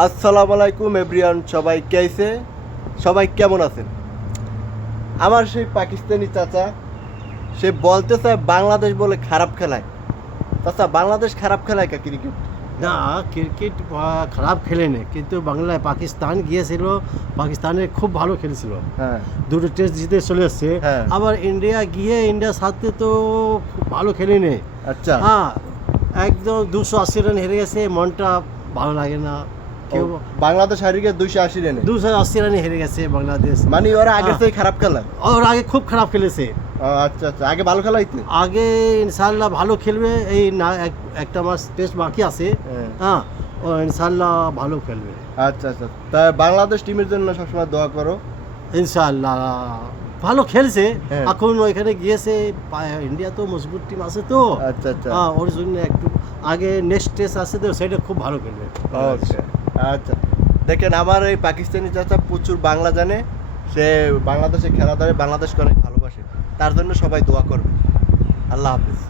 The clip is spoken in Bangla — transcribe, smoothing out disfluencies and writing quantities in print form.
আসসালামু আলাইকুম এভরিওয়ান, সবাই কেছে সবাই কেমন আছেন? আমার সেই পাকিস্তানি চাচা সে বলতে চায় বাংলাদেশ বলে খারাপ খেলায়। চাচা, বাংলাদেশ খারাপ খেলায় কা ক্রিকেট? না, ক্রিকেট খারাপ খেলেনি, কিন্তু বাংলায় পাকিস্তান গিয়েছিল, পাকিস্তানে খুব ভালো খেলেছিল, হ্যাঁ দুটো টেস্ট জিতে চলে এসছে। হ্যাঁ। আবার ইন্ডিয়া গিয়ে ইন্ডিয়ার সাথে তো খুব ভালো খেলেনি। আচ্ছা। হ্যাঁ, একদম 280 রান হেরে গেছে, মনটা ভালো লাগে না। কেউ বাংলাদেশ হারিয়ে গিয়ে 280 রানে, 280 রানে হেরে গেছে বাংলাদেশ। মানে ওরা আগের হ্যাঁ। থেকে খারাপ খেলা? ওর আগে খুব খারাপ খেলেছে। আচ্ছা আচ্ছা, আগে ভালো খেলা হইতে? আগে ইনশাল্লাহ ভালো খেলবে, এই না একটা মাস টেস্ট বাকি আছে। হ্যাঁ। হ্যাঁ, ও ইনশাল্লাহ ভালো খেলবে আচ্ছা আচ্ছা, তা বাংলাদেশ টিমের জন্য সবসময় দোয়া করো। ইনশাআল্লাহ। ভালো খেলছে, হ্যাঁ। এখন ওইখানে গিয়েছে। ইন্ডিয়া তো মজবুত টিম আছে তো। আচ্ছা আচ্ছা। হ্যাঁ, ওর জন্য একটু আগে নেক্সট টেস্ট আছে তো, সেটা খুব ভালো খেলবে। ওকে। আচ্ছা, দেখেন আমার এই পাকিস্তানি চাচা প্রচুর বাংলা জানে, সে বাংলাদেশে খেলা ধরে, বাংলাদেশকে অনেক ভালোবাসে, তার জন্য সবাই দোয়া করবে। আল্লাহ হাফিজ।